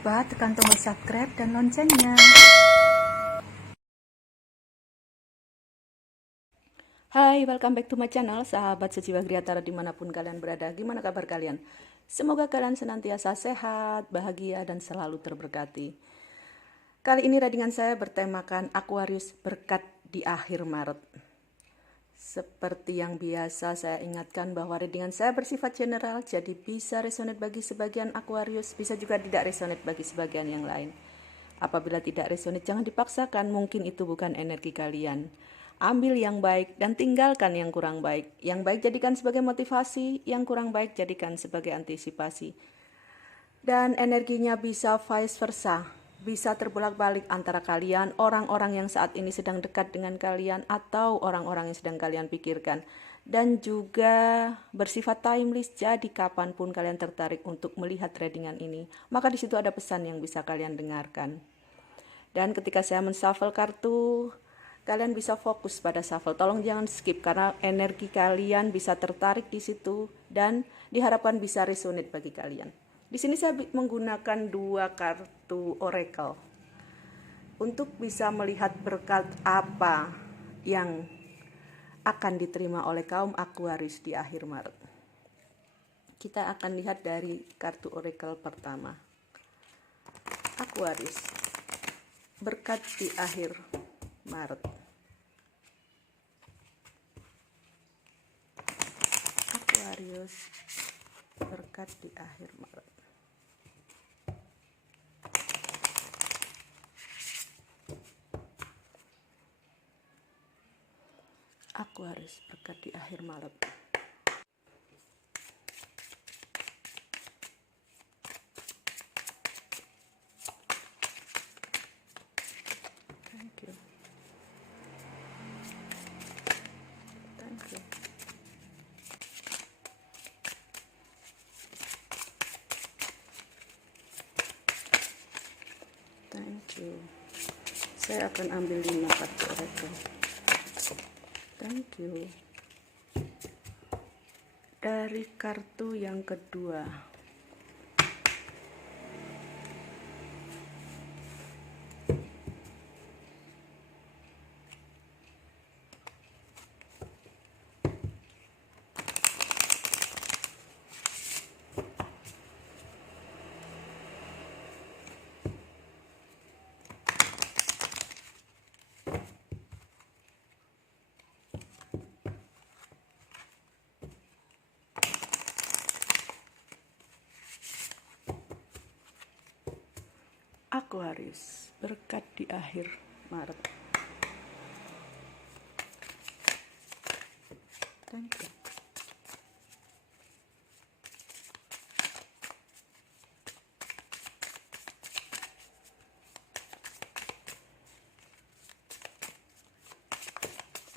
lupa tekan tombol subscribe dan loncengnya. Hai, welcome back to my channel, sahabat sejiwa Griatara dimanapun kalian berada. Gimana kabar kalian? Semoga kalian senantiasa sehat, bahagia, dan selalu terberkati. Kali ini readingan saya bertemakan Aquarius berkat di akhir Maret. Seperti yang biasa saya ingatkan bahwa readingan saya bersifat general, jadi bisa resonate bagi sebagian Aquarius, bisa juga tidak resonate bagi sebagian yang lain. Apabila tidak resonate, jangan dipaksakan, mungkin itu bukan energi kalian. Ambil yang baik dan tinggalkan yang kurang baik. Yang baik jadikan sebagai motivasi, yang kurang baik jadikan sebagai antisipasi. Dan energinya bisa vice versa, bisa terbolak-balik antara kalian, orang-orang yang saat ini sedang dekat dengan kalian, atau orang-orang yang sedang kalian pikirkan. Dan juga bersifat timeless, jadi kapanpun kalian tertarik untuk melihat readingan ini, maka di situ ada pesan yang bisa kalian dengarkan. Dan ketika saya men-shuffle kartu, kalian bisa fokus pada shuffle. Tolong jangan skip karena energi kalian bisa tertarik di situ dan diharapkan bisa resonate bagi kalian. Di sini saya menggunakan 2 kartu oracle untuk bisa melihat berkat apa yang akan diterima oleh kaum Aquarius di akhir Maret. Kita akan lihat dari kartu oracle pertama. Aquarius berkat di akhir Maret. Aquarius berkat di akhir Maret. Aquarius berkat di akhir Maret. Thank you. Thank you. Thank you. Saya akan ambil 5 kartu oracle. Thank you. Dari kartu yang kedua. Aquarius berkat di akhir Maret. Thank you.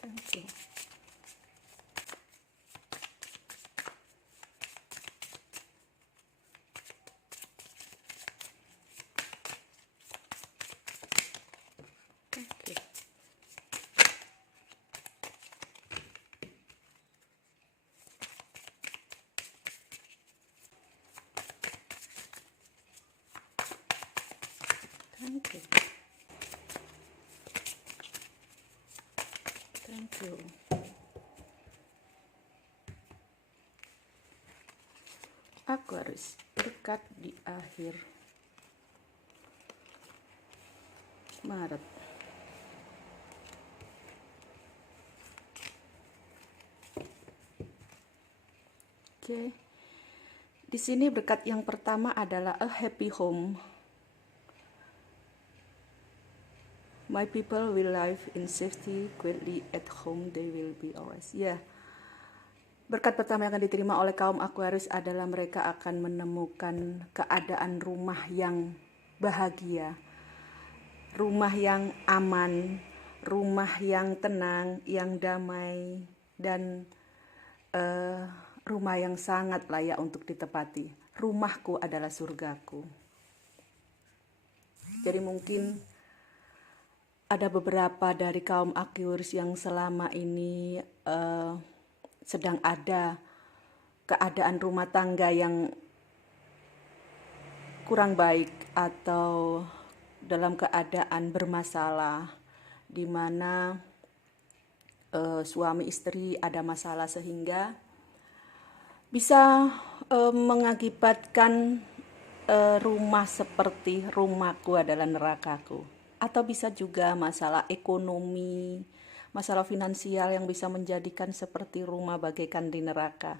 Thank you. Thank you. Thank you. Thank you. Aquarius berkat di akhir Maret. Oke. Di sini berkat yang pertama adalah a happy home. My people will live in safety, quietly at home they will be always. Ya. Berkat pertama yang akan diterima oleh kaum Aquarius adalah mereka akan menemukan keadaan rumah yang bahagia, rumah yang aman, rumah yang tenang, yang damai, dan rumah yang sangat layak untuk ditepati. Rumahku adalah surgaku. Jadi mungkin ada beberapa dari kaum Aquarius yang selama ini sedang ada keadaan rumah tangga yang kurang baik atau dalam keadaan bermasalah, di mana suami istri ada masalah sehingga bisa mengakibatkan rumah seperti rumahku adalah nerakaku. Atau bisa juga masalah ekonomi, masalah finansial yang bisa menjadikan seperti rumah bagaikan di neraka.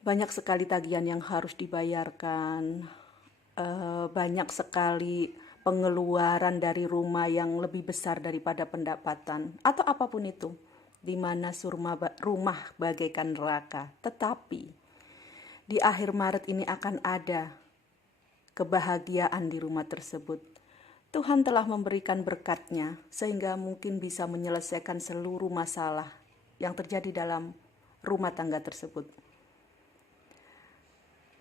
Banyak sekali tagihan yang harus dibayarkan, banyak sekali pengeluaran dari rumah yang lebih besar daripada pendapatan, atau apapun itu, di mana rumah bagaikan neraka. Tetapi di akhir Maret ini akan ada kebahagiaan di rumah tersebut. Tuhan telah memberikan berkat-Nya sehingga mungkin bisa menyelesaikan seluruh masalah yang terjadi dalam rumah tangga tersebut.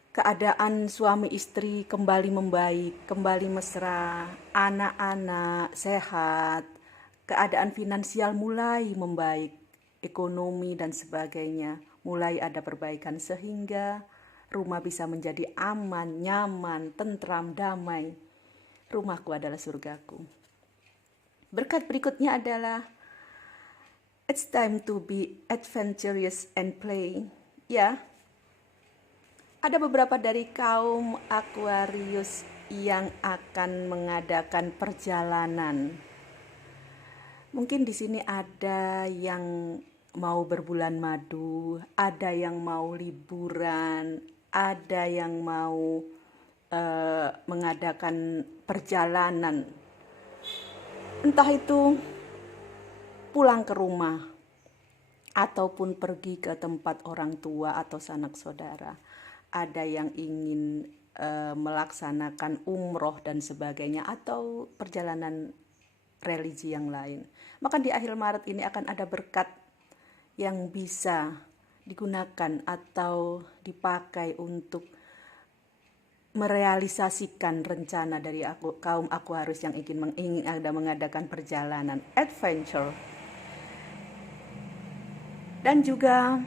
Keadaan suami istri kembali membaik, kembali mesra, anak-anak sehat, keadaan finansial mulai membaik, ekonomi dan sebagainya mulai ada perbaikan sehingga rumah bisa menjadi aman, nyaman, tentram, damai. Rumahku adalah surgaku. Berkat berikutnya adalah it's time to be adventurous and play. Ya, ada beberapa dari kaum Aquarius yang akan mengadakan perjalanan. Mungkin di sini ada yang mau berbulan madu, ada yang mau liburan, ada yang mau mengadakan perjalanan. Entah itu pulang ke rumah ataupun pergi ke tempat orang tua atau sanak saudara. Ada yang ingin melaksanakan umroh dan sebagainya atau perjalanan religi yang lain. Maka di akhir Maret ini akan ada berkat yang bisa digunakan atau dipakai untuk merealisasikan rencana dari kaum Aquarius yang ingin ada mengadakan perjalanan adventure. Dan juga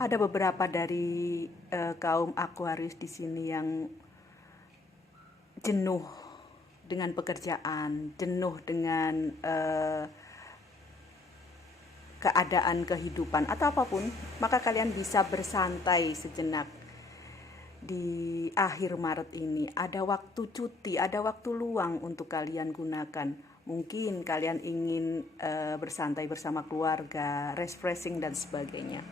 ada beberapa dari kaum Aquarius di sini yang jenuh dengan pekerjaan, jenuh dengan keadaan kehidupan atau apapun, maka kalian bisa bersantai sejenak. Di akhir Maret ini ada waktu cuti, ada waktu luang untuk kalian gunakan. Mungkin kalian ingin bersantai bersama keluarga, refreshing dan sebagainya.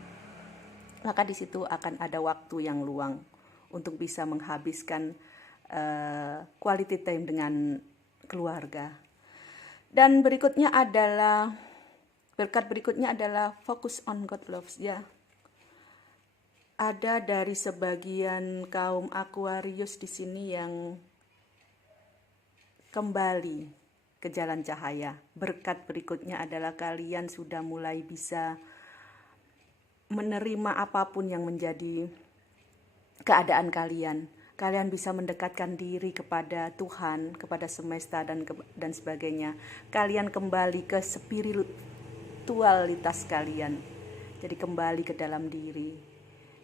Maka di situ akan ada waktu yang luang untuk bisa menghabiskan quality time dengan keluarga. Dan berkat berikutnya adalah focus on God loves, ya. Ada dari sebagian kaum Aquarius di sini yang kembali ke jalan cahaya. Berkat berikutnya adalah kalian sudah mulai bisa menerima apapun yang menjadi keadaan kalian. Kalian bisa mendekatkan diri kepada Tuhan, kepada semesta dan sebagainya. Kalian kembali ke spiritualitas kalian. Jadi kembali ke dalam diri.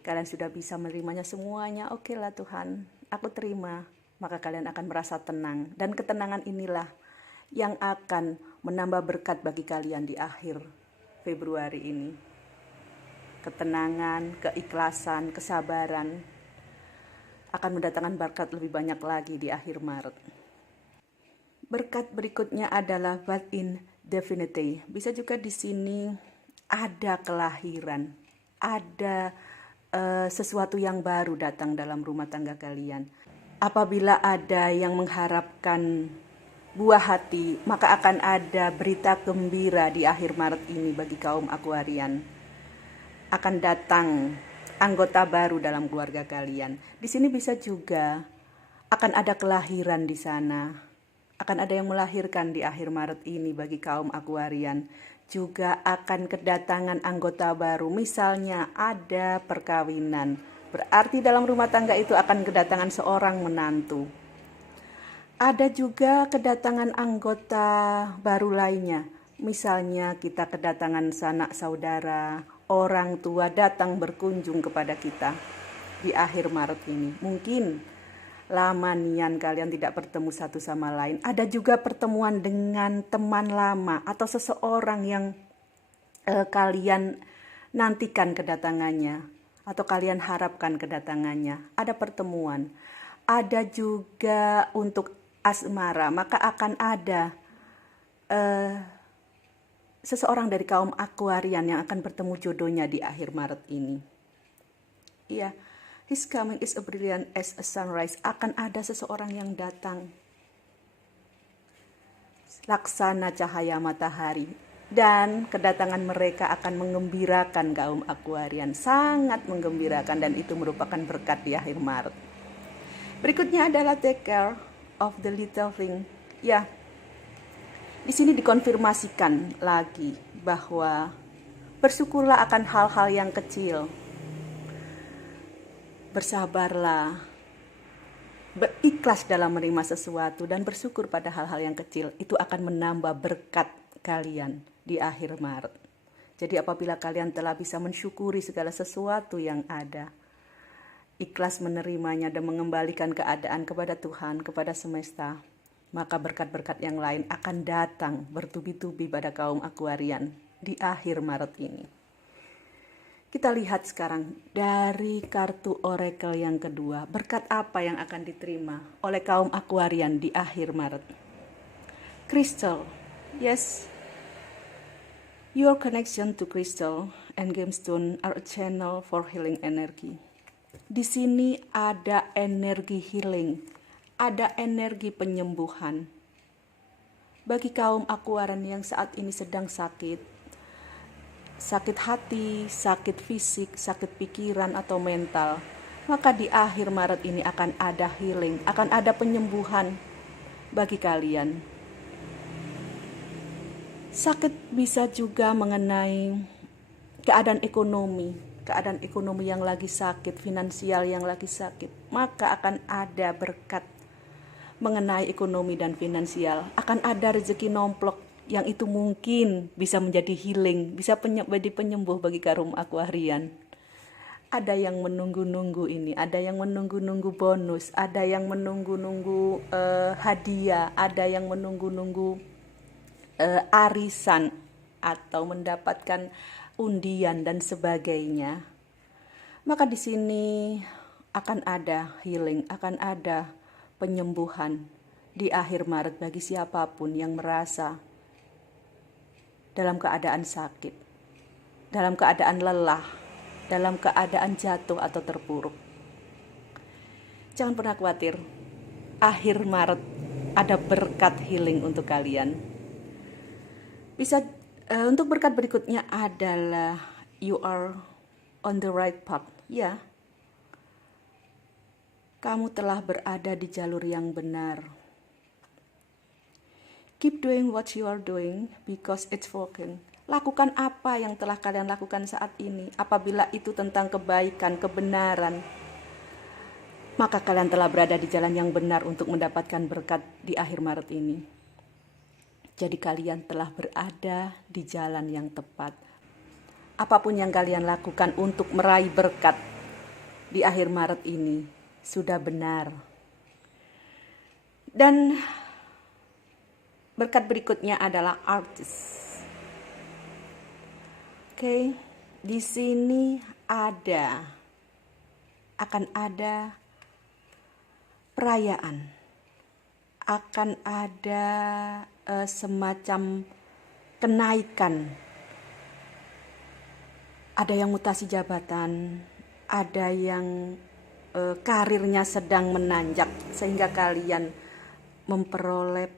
Kalian sudah bisa menerimanya semuanya. Oke lah Tuhan, aku terima. Maka kalian akan merasa tenang. Dan ketenangan inilah yang akan menambah berkat bagi kalian di akhir Februari ini. Ketenangan, keikhlasan, kesabaran akan mendatangkan berkat lebih banyak lagi di akhir Maret. Berkat berikutnya adalah but indefinitely. Bisa juga di sini ada kelahiran, ada sesuatu yang baru datang dalam rumah tangga kalian. Apabila ada yang mengharapkan buah hati, maka akan ada berita gembira di akhir Maret ini bagi kaum Aquarian. Akan datang anggota baru dalam keluarga kalian. Di sini bisa juga akan ada kelahiran di sana. Akan ada yang melahirkan di akhir Maret ini bagi kaum Aquarian. Juga akan kedatangan anggota baru. Misalnya ada perkawinan. Berarti dalam rumah tangga itu akan kedatangan seorang menantu. Ada juga kedatangan anggota baru lainnya. Misalnya kita kedatangan sanak saudara, orang tua datang berkunjung kepada kita. di akhir Maret ini. Mungkin lama nian kalian tidak bertemu satu sama lain. Ada juga pertemuan dengan teman lama atau seseorang yang kalian nantikan kedatangannya atau kalian harapkan kedatangannya. Ada pertemuan. Ada juga untuk asmara, maka akan ada seseorang dari kaum Aquarian yang akan bertemu jodohnya di akhir Maret ini. Iya, his coming is a brilliant as a sunrise. Akan ada seseorang yang datang laksana cahaya matahari. Dan kedatangan mereka akan mengembirakan kaum Aquarian. Sangat menggembirakan, dan itu merupakan berkat di akhir Maret. Berikutnya adalah take care of the little thing. Ya, di sini dikonfirmasikan lagi bahwa bersyukurlah akan hal-hal yang kecil. Bersabarlah, berikhlas dalam menerima sesuatu, dan bersyukur pada hal-hal yang kecil. Itu akan menambah berkat kalian di akhir Maret. Jadi apabila kalian telah bisa mensyukuri segala sesuatu yang ada, ikhlas menerimanya dan mengembalikan keadaan kepada Tuhan, kepada semesta, maka berkat-berkat yang lain akan datang bertubi-tubi pada kaum Aquarian di akhir Maret ini. Kita lihat sekarang dari kartu oracle yang kedua, berkat apa yang akan diterima oleh kaum Aquarian di akhir Maret. Crystal, yes, your connection to crystal and gemstone are a channel for healing energy. Di sini ada energi healing, ada energi penyembuhan. Bagi kaum Aquarian yang saat ini sedang sakit hati, sakit fisik, sakit pikiran atau mental, maka di akhir Maret ini akan ada healing, akan ada penyembuhan bagi kalian. Sakit bisa juga mengenai keadaan ekonomi yang lagi sakit, finansial yang lagi sakit, maka akan ada berkat mengenai ekonomi dan finansial. Akan ada rezeki nomplok yang itu mungkin bisa menjadi healing, bisa menjadi penyembuh bagi kaum Aquarian. Ada yang menunggu-nunggu ini, ada yang menunggu-nunggu bonus, ada yang menunggu-nunggu hadiah, ada yang menunggu-nunggu arisan atau mendapatkan undian dan sebagainya. Maka di sini akan ada healing, akan ada penyembuhan di akhir Maret bagi siapapun yang merasa dalam keadaan sakit, dalam keadaan lelah, dalam keadaan jatuh atau terpuruk. Jangan pernah khawatir, akhir Maret ada berkat healing untuk kalian. Bisa untuk berkat berikutnya adalah you are on the right path. Ya, kamu telah berada di jalur yang benar. Keep doing what you are doing because it's working. Lakukan apa yang telah kalian lakukan saat ini. Apabila itu tentang kebaikan, kebenaran, maka kalian telah berada di jalan yang benar untuk mendapatkan berkat di akhir Maret ini. Jadi kalian telah berada di jalan yang tepat. Apapun yang kalian lakukan untuk meraih berkat di akhir Maret ini sudah benar. Dan berkat berikutnya adalah artist. Oke, di sini akan ada perayaan, akan ada semacam kenaikan. Ada yang mutasi jabatan, ada yang karirnya sedang menanjak sehingga kalian memperoleh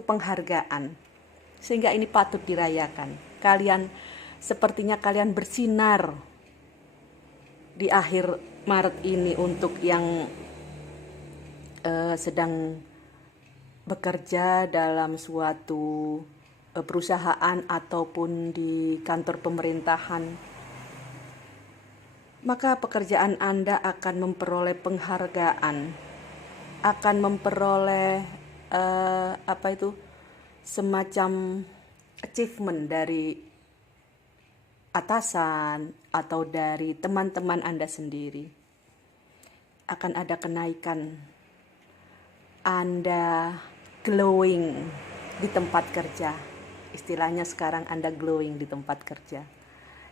penghargaan. Sehingga ini patut dirayakan. Sepertinya kalian bersinar di akhir Maret ini untuk yang sedang bekerja dalam suatu perusahaan ataupun di kantor pemerintahan. Maka pekerjaan Anda akan memperoleh penghargaan, akan memperoleh semacam achievement dari atasan atau dari teman-teman Anda sendiri. akan ada kenaikan. Anda glowing di tempat kerja. Istilahnya sekarang Anda glowing di tempat kerja.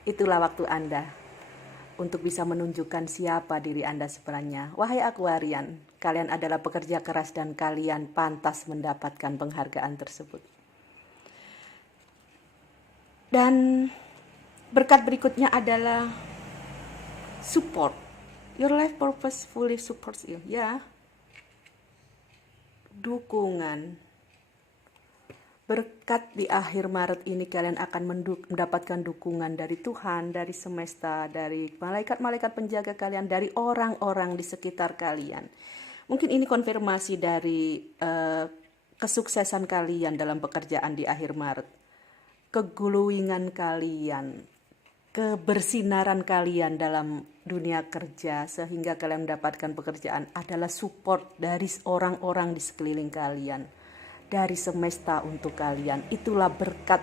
Itulah waktu Anda untuk bisa menunjukkan siapa diri Anda sebenarnya. Wahai Aquarian, kalian adalah pekerja keras dan kalian pantas mendapatkan penghargaan tersebut. Dan berkat berikutnya adalah support. Your life purpose fully supports you. Ya, dukungan. Berkat di akhir Maret ini kalian akan mendapatkan dukungan dari Tuhan, dari semesta, dari malaikat-malaikat penjaga kalian, dari orang-orang di sekitar kalian. Mungkin ini konfirmasi dari kesuksesan kalian dalam pekerjaan di akhir Maret. Keglowingan kalian, kebersinaran kalian dalam dunia kerja sehingga kalian mendapatkan pekerjaan adalah support dari orang-orang di sekeliling kalian. Dari semesta untuk kalian. Itulah berkat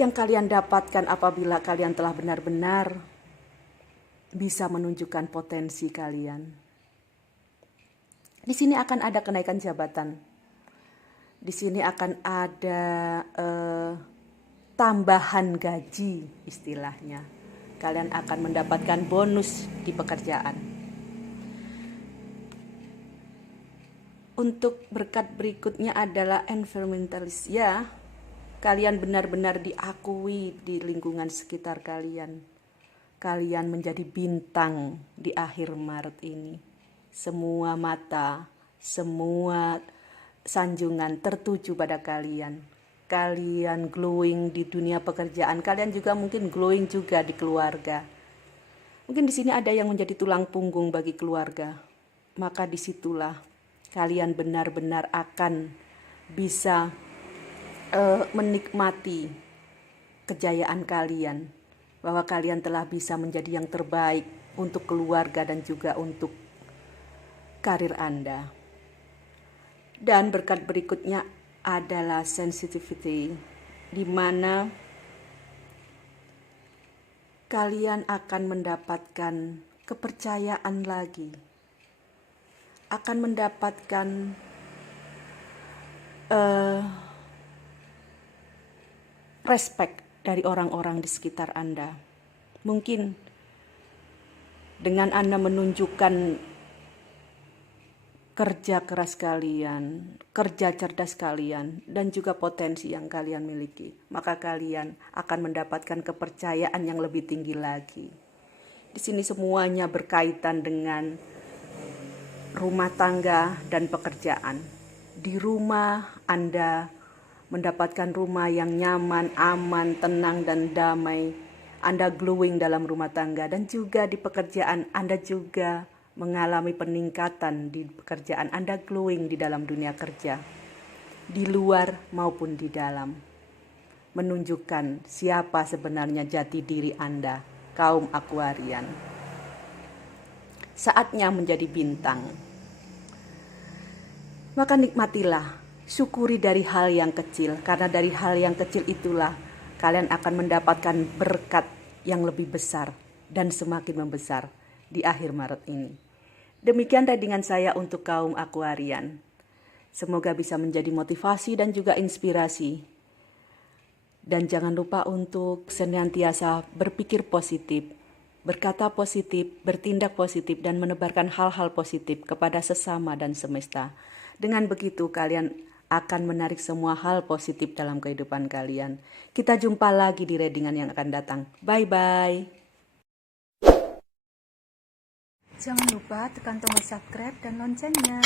yang kalian dapatkan apabila kalian telah benar-benar bisa menunjukkan potensi kalian. Di sini akan ada kenaikan jabatan. Di sini akan ada tambahan gaji istilahnya. Kalian akan mendapatkan bonus di pekerjaan. Untuk berkat berikutnya adalah environmentalist. Ya, kalian benar-benar diakui di lingkungan sekitar kalian. Kalian menjadi bintang di akhir Maret ini. Semua mata, semua sanjungan tertuju pada kalian. Kalian glowing di dunia pekerjaan. Kalian juga mungkin glowing juga di keluarga. Mungkin di sini ada yang menjadi tulang punggung bagi keluarga. Maka disitulah kalian benar-benar akan bisa menikmati kejayaan kalian. Bahwa kalian telah bisa menjadi yang terbaik untuk keluarga dan juga untuk karir Anda. Dan berkat berikutnya adalah sensitivity, di mana kalian akan mendapatkan kepercayaan lagi. Akan mendapatkan respect dari orang-orang di sekitar Anda. Mungkin dengan Anda menunjukkan kerja keras kalian, kerja cerdas kalian, dan juga potensi yang kalian miliki, maka kalian akan mendapatkan kepercayaan yang lebih tinggi lagi. Di sini semuanya berkaitan dengan rumah tangga dan pekerjaan. Di rumah Anda mendapatkan rumah yang nyaman, aman, tenang, dan damai. Anda glowing dalam rumah tangga, dan juga di pekerjaan Anda juga mengalami peningkatan di pekerjaan. Anda glowing di dalam dunia kerja, di luar maupun di dalam. Menunjukkan siapa sebenarnya jati diri Anda, kaum Aquarian. Saatnya menjadi bintang. Maka nikmatilah, syukuri dari hal yang kecil, karena dari hal yang kecil itulah kalian akan mendapatkan berkat yang lebih besar dan semakin membesar di akhir Maret ini. Demikian readingan saya untuk kaum Aquarian. Semoga bisa menjadi motivasi dan juga inspirasi. Dan jangan lupa untuk senantiasa berpikir positif, berkata positif, bertindak positif, dan menebarkan hal-hal positif kepada sesama dan semesta. Dengan begitu kalian akan menarik semua hal positif dalam kehidupan kalian. Kita jumpa lagi di readingan yang akan datang. Bye-bye. Jangan lupa tekan tombol subscribe dan loncengnya.